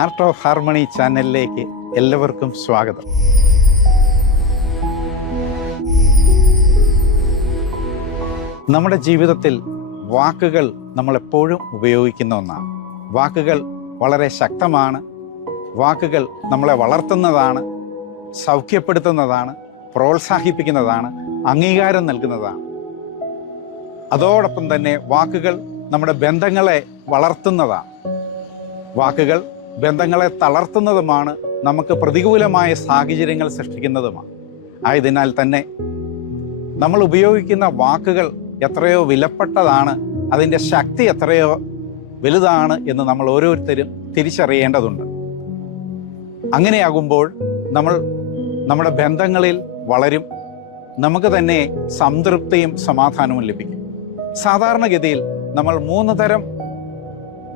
Art of harmony ചാനലിലേക്ക് എല്ലാവർക്കും സ്വാഗതം. നമ്മുടെ ജീവിതത്തിൽ വാക്കുകൾ നമ്മളെപ്പോഴും ഉപയോഗിക്കുന്ന ഒന്നാണ്. വാക്കുകൾ വളരെ ശക്തമാണ്. വാക്കുകൾ നമ്മളെ വളർത്തുന്നതാണ്, സൗഖ്യപ്പെടുത്തുന്നതാണ്, പ്രോത്സാഹിപ്പിക്കുന്നതാണ്, അംഗീകാരം നൽകുന്നതാണ്. അതോടൊപ്പം തന്നെ വാക്കുകൾ നമ്മുടെ ബന്ധങ്ങളെ വളർത്തുന്നതാണ്. വാക്കുകൾ ബന്ധങ്ങളെ തളർത്തുന്നതുമാണ്, നമുക്ക് പ്രതികൂലമായ സാഹചര്യങ്ങൾ സൃഷ്ടിക്കുന്നതുമാണ്. ആയതിനാൽ തന്നെ നമ്മൾ ഉപയോഗിക്കുന്ന വാക്കുകൾ എത്രയോ വിലപ്പെട്ടതാണ്, അതിൻ്റെ ശക്തി എത്രയോ വലുതാണ് എന്ന് നമ്മൾ ഓരോരുത്തരും തിരിച്ചറിയേണ്ടതുണ്ട്. അങ്ങനെയാകുമ്പോൾ നമ്മൾ നമ്മുടെ ബന്ധങ്ങളിൽ വളരും, നമുക്ക് തന്നെ സംതൃപ്തിയും സമാധാനവും ലഭിക്കും. സാധാരണഗതിയിൽ നമ്മൾ 3 തരം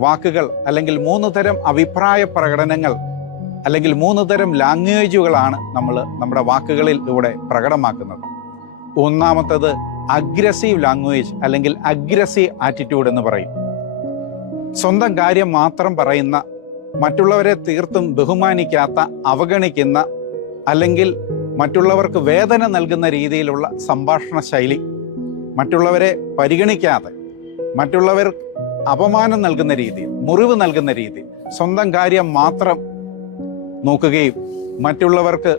വാക്കുകൾ അല്ലെങ്കിൽ 3 തരം അഭിപ്രായ പ്രകടനങ്ങൾ അല്ലെങ്കിൽ 3 തരം ലാംഗ്വേജുകളാണ് നമ്മൾ നമ്മുടെ വാക്കുകളിലൂടെ പ്രകടമാക്കുന്നത്. ഒന്നാമത്തത് അഗ്രസീവ് ലാംഗ്വേജ് അല്ലെങ്കിൽ അഗ്രസീവ് ആറ്റിറ്റ്യൂഡ് എന്ന് പറയും. സ്വന്തം കാര്യം മാത്രം പറയുന്ന, മറ്റുള്ളവരെ തീർത്തും ബഹുമാനിക്കാത്ത, അവഗണിക്കുന്ന അല്ലെങ്കിൽ മറ്റുള്ളവർക്ക് വേദന നൽകുന്ന രീതിയിലുള്ള സംഭാഷണ ശൈലി, മറ്റുള്ളവരെ പരിഗണിക്കാതെ മറ്റുള്ളവർ അപമാനം നൽകുന്ന രീതിയിൽ, മുറിവ് നൽകുന്ന രീതിയിൽ സ്വന്തം കാര്യം മാത്രം നോക്കുകയും മറ്റുള്ളവർക്ക്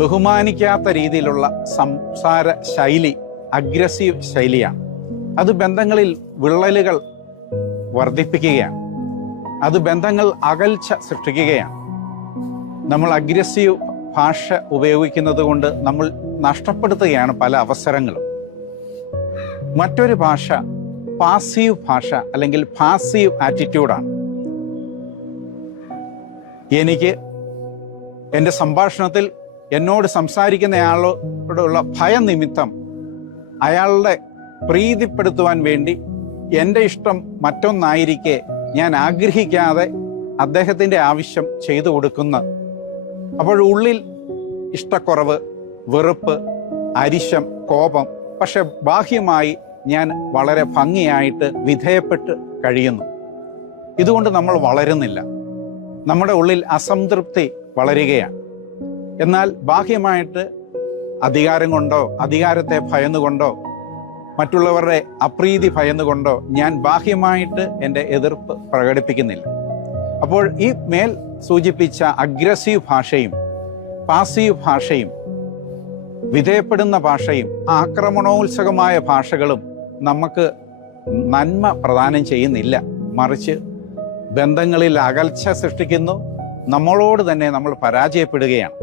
ബഹുമാനിക്കാത്ത രീതിയിലുള്ള സംസാര ശൈലി അഗ്രസീവ് ശൈലിയാണ്. അത് ബന്ധങ്ങളിൽ വിള്ളലുകൾ വർദ്ധിപ്പിക്കുകയാണ്. അത് ബന്ധങ്ങൾ അകൽച്ച സൃഷ്ടിക്കുകയാണ്. നമ്മൾ അഗ്രസീവ് ഭാഷ ഉപയോഗിക്കുന്നത് കൊണ്ട് നമ്മൾ നഷ്ടപ്പെടുത്തുകയാണ് പല അവസരങ്ങളും. മറ്റൊരു ഭാഷ പാസീവ് ഭാഷ അല്ലെങ്കിൽ പാസീവ് ആറ്റിറ്റ്യൂഡാണ്. എനിക്ക് എൻ്റെ സംഭാഷണത്തിൽ എന്നോട് സംസാരിക്കുന്നയാളോടുള്ള ഭയനിമിത്തം അയാളുടെ പ്രീതിപ്പെടുത്തുവാൻ വേണ്ടി എൻ്റെ ഇഷ്ടം മറ്റൊന്നായിരിക്കെ ഞാൻ ആഗ്രഹിക്കാതെ അദ്ദേഹത്തിൻ്റെ ആവശ്യം ചെയ്തു കൊടുക്കുന്ന, അപ്പോൾ ഉള്ളിൽ ഇഷ്ടക്കുറവ്, വെറുപ്പ്, അരിശം, കോപം, പക്ഷെ ബാഹ്യമായി ഞാൻ വളരെ ഭംഗിയായിട്ട് വിധേയപ്പെട്ട് കഴിയുന്നു. ഇതുകൊണ്ട് നമ്മൾ വളരുന്നില്ല. നമ്മുടെ ഉള്ളിൽ അസംതൃപ്തി വളരുകയാണ്. എന്നാൽ ബാഹ്യമായിട്ട് അധികാരം കൊണ്ടോ അധികാരത്തെ ഭയന്നുകൊണ്ടോ മറ്റുള്ളവരുടെ അപ്രീതി ഭയന്നുകൊണ്ടോ ഞാൻ ബാഹ്യമായിട്ട് എൻ്റെ എതിർപ്പ് പ്രകടിപ്പിക്കുന്നില്ല. അപ്പോൾ ഈ മേൽ സൂചിപ്പിച്ച അഗ്രസീവ് ഭാഷയും പാസീവ് ഭാഷയും വിധേയപ്പെടുന്ന ഭാഷയും ആക്രമണോത്സുകമായ ഭാഷകളും നമുക്ക് നന്മ പ്രദാനം ചെയ്യുന്നില്ല. മറിച്ച് ബന്ധങ്ങളിൽ അകൽച്ച സൃഷ്ടിക്കുന്നു, നമ്മളോട് തന്നെ നമ്മൾ പരാജയപ്പെടുകയാണ്.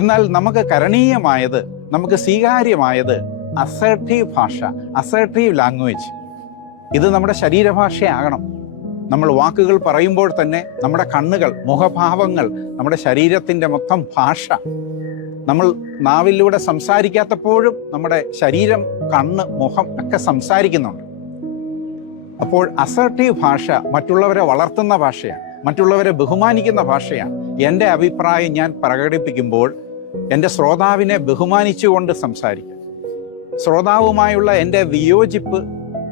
എന്നാൽ നമുക്ക് കരണീയമായത്, നമുക്ക് സ്വീകാര്യമായത് അസർട്ടീവ് ഭാഷ, അസർട്ടീവ് ലാംഗ്വേജ്. ഇത് നമ്മുടെ ശരീരഭാഷയാകണം. നമ്മൾ വാക്കുകൾ പറയുമ്പോൾ തന്നെ നമ്മുടെ കണ്ണുകൾ, മുഖഭാവങ്ങൾ, നമ്മുടെ ശരീരത്തിൻ്റെ മൊത്തം ഭാഷ, നമ്മൾ നാവിലൂടെ സംസാരിക്കാത്തപ്പോഴും നമ്മുടെ ശരീരം, കണ്ണ്, മുഖം ഒക്കെ സംസാരിക്കുന്നുണ്ട്. അപ്പോൾ അസർട്ടീവ് ഭാഷ മറ്റുള്ളവരെ വളർത്തുന്ന ഭാഷയാണ്, മറ്റുള്ളവരെ ബഹുമാനിക്കുന്ന ഭാഷയാണ്. എൻ്റെ അഭിപ്രായം ഞാൻ പ്രകടിപ്പിക്കുമ്പോൾ എൻ്റെ ശ്രോതാവിനെ ബഹുമാനിച്ചുകൊണ്ട് സംസാരിക്കുക. ശ്രോതാവുമായുള്ള എൻ്റെ വിയോജിപ്പ്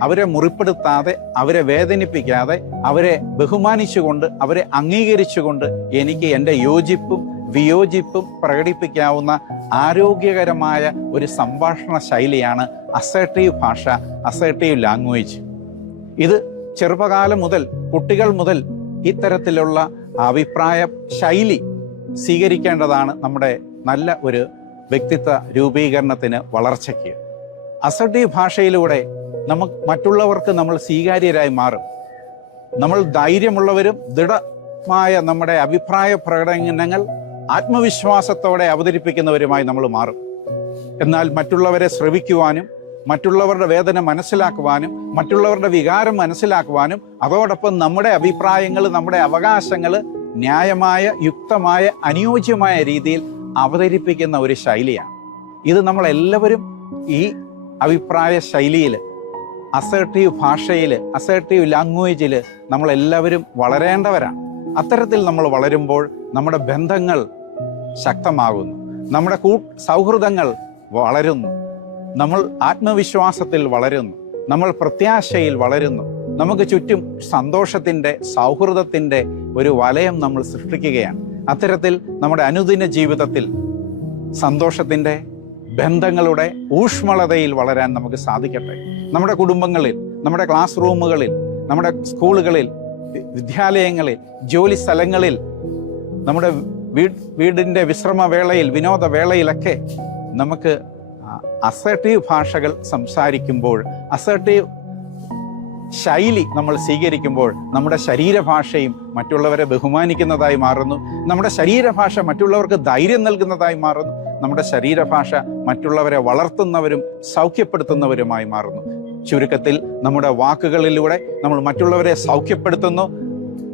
അവരെ മുറിപ്പെടുത്താതെ, അവരെ വേദനിപ്പിക്കാതെ, അവരെ ബഹുമാനിച്ചുകൊണ്ട്, അവരെ അംഗീകരിച്ചുകൊണ്ട് എനിക്ക് എൻ്റെ യോജിപ്പും വിയോജിപ്പും പ്രകടിപ്പിക്കാവുന്ന ആരോഗ്യകരമായ ഒരു സംഭാഷണ ശൈലിയാണ് അസർട്ടീവ് ഭാഷ, അസർട്ടീവ് ലാംഗ്വേജ്. ഇത് ചെറുപ്പകാലം മുതൽ, കുട്ടികൾ മുതൽ ഇത്തരത്തിലുള്ള അഭിപ്രായ ശൈലി സ്വീകരിക്കേണ്ടതാണ് നമ്മുടെ നല്ല ഒരു വ്യക്തിത്വ രൂപീകരണത്തിന്, വളർച്ചയ്ക്ക്. അസർട്ടീവ് ഭാഷയിലൂടെ മറ്റുള്ളവർക്ക് നമ്മൾ സ്വീകാര്യരായി മാറും. നമ്മൾ ധൈര്യമുള്ളവരും ദൃഢമായ നമ്മുടെ അഭിപ്രായ പ്രകടനങ്ങൾ ആത്മവിശ്വാസത്തോടെ അവതരിപ്പിക്കുന്നവരുമായി നമ്മൾ മാറും. എന്നാൽ മറ്റുള്ളവരെ ശ്രവിക്കുവാനും, മറ്റുള്ളവരുടെ വേദന മനസ്സിലാക്കുവാനും, മറ്റുള്ളവരുടെ വികാരം മനസ്സിലാക്കുവാനും, അതോടൊപ്പം നമ്മുടെ അഭിപ്രായങ്ങൾ, നമ്മുടെ അവകാശങ്ങൾ ന്യായമായ, യുക്തമായ, അനുയോജ്യമായ രീതിയിൽ അവതരിപ്പിക്കുന്ന ഒരു ശൈലിയാണ്. ഇത് നമ്മളെല്ലാവരും ഈ അഭിപ്രായ ശൈലിയിൽ, അസർട്ടീവ് ഭാഷയിൽ, അസർട്ടീവ് ലാംഗ്വേജിൽ നമ്മളെല്ലാവരും വളരേണ്ടവരാണ്. അത്തരത്തിൽ നമ്മൾ വളരുമ്പോൾ നമ്മുടെ ബന്ധങ്ങൾ ശക്തമാകുന്നു, നമ്മുടെ സൗഹൃദങ്ങൾ വളരുന്നു, നമ്മൾ ആത്മവിശ്വാസത്തിൽ വളരുന്നു, നമ്മൾ പ്രത്യാശയിൽ വളരുന്നു, നമുക്ക് ചുറ്റും സന്തോഷത്തിൻ്റെ, സൗഹൃദത്തിൻ്റെ ഒരു വലയം നമ്മൾ സൃഷ്ടിക്കുകയാണ്. അത്തരത്തിൽ നമ്മുടെ അനുദിന ജീവിതത്തിൽ സന്തോഷത്തിൻ്റെ, ബന്ധങ്ങളുടെ ഊഷ്മളതയിൽ വളരാൻ നമുക്ക് സാധിക്കട്ടെ. നമ്മുടെ കുടുംബങ്ങളിൽ, നമ്മുടെ ക്ലാസ് റൂമുകളിൽ, നമ്മുടെ സ്കൂളുകളിൽ, വിദ്യാലയങ്ങളിൽ, ജോലി സ്ഥലങ്ങളിൽ, നമ്മുടെ വീടിൻ്റെ വിശ്രമവേളയിൽ, വിനോദവേളയിലൊക്കെ നമുക്ക് അസർട്ടീവ് ഭാഷകൾ സംസാരിക്കുമ്പോൾ, അസർട്ടീവ് ശൈലി നമ്മൾ സ്വീകരിക്കുമ്പോൾ നമ്മുടെ ശരീരഭാഷയും മറ്റുള്ളവരെ ബഹുമാനിക്കുന്നതായി മാറുന്നു. നമ്മുടെ ശരീരഭാഷ മറ്റുള്ളവർക്ക് ധൈര്യം നൽകുന്നതായി മാറുന്നു. നമ്മുടെ ശരീരഭാഷ മറ്റുള്ളവരെ വളർത്തുന്നവരും സൗഖ്യപ്പെടുത്തുന്നവരുമായി മാറുന്നു. ചുരുക്കത്തിൽ നമ്മുടെ വാക്കുകളിലൂടെ നമ്മൾ മറ്റുള്ളവരെ സൗഖ്യപ്പെടുത്തുന്നു,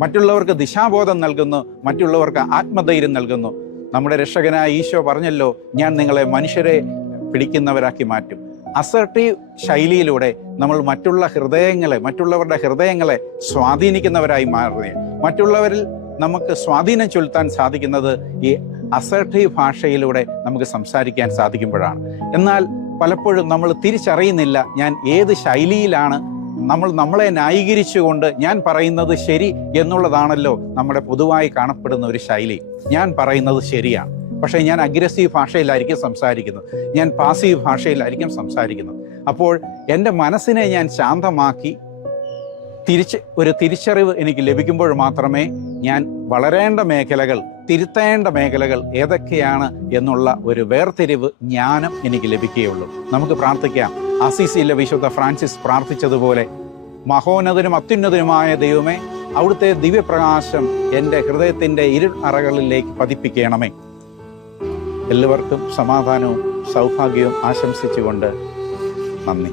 മറ്റുള്ളവർക്ക് ദിശാബോധം നൽകുന്നു, മറ്റുള്ളവർക്ക് ആത്മധൈര്യം നൽകുന്നു. നമ്മുടെ രക്ഷകനായ ഈശോ പറഞ്ഞല്ലോ, ഞാൻ നിങ്ങളെ മനുഷ്യരെ പിടിക്കുന്നവരാക്കി മാറ്റും. അസർട്ടീവ് ശൈലിയിലൂടെ നമ്മൾ മറ്റുള്ളവരുടെ ഹൃദയങ്ങളെ സ്വാധീനിക്കുന്നവരായി മാറുകയാണ്. മറ്റുള്ളവരിൽ നമുക്ക് സ്വാധീനം ചെലുത്താൻ സാധിക്കുന്നത് ഈ അസർട്ടീവ് ഭാഷയിലൂടെ നമുക്ക് സംസാരിക്കാൻ സാധിക്കുമ്പോഴാണ്. എന്നാൽ പലപ്പോഴും നമ്മൾ തിരിച്ചറിയുന്നില്ല ഞാൻ ഏത് ശൈലിയിലാണ്. നമ്മളെ ന്യായീകരിച്ചുകൊണ്ട് ഞാൻ പറയുന്നത് ശരി എന്നുള്ളതാണല്ലോ നമ്മുടെ പൊതുവായി കാണപ്പെടുന്ന ഒരു ശൈലി. ഞാൻ പറയുന്നത് ശരിയാണ്, പക്ഷേ ഞാൻ അഗ്രസീവ് ഭാഷയിലായിരിക്കും സംസാരിക്കുന്നത്, ഞാൻ പാസീവ് ഭാഷയിലായിരിക്കും സംസാരിക്കുന്നത്. അപ്പോൾ എൻ്റെ മനസ്സിനെ ഞാൻ ശാന്തമാക്കി ഒരു തിരിച്ചറിവ് എനിക്ക് ലഭിക്കുമ്പോൾ മാത്രമേ ഞാൻ വളരേണ്ട മേഖലകൾ, തിരുത്തേണ്ട മേഖലകൾ ഏതൊക്കെയാണ് എന്നുള്ള ഒരു വേർതിരിവ്, ജ്ഞാനം എനിക്ക് ലഭിക്കുകയുള്ളൂ. നമുക്ക് പ്രാർത്ഥിക്കാം. അസീസിയിലെ വിശുദ്ധ ഫ്രാൻസിസ് പ്രാർത്ഥിച്ചതുപോലെ, മഹോന്നതനും അത്യുന്നതനുമായ ദൈവമേ, അവിടുത്തെ ദിവ്യപ്രകാശം എൻ്റെ ഹൃദയത്തിൻ്റെ അറകളിലേക്ക് പതിപ്പിക്കണമേ. എല്ലാവർക്കും സമാധാനവും സൗഭാഗ്യവും ആശംസിച്ചുകൊണ്ട് നന്ദി.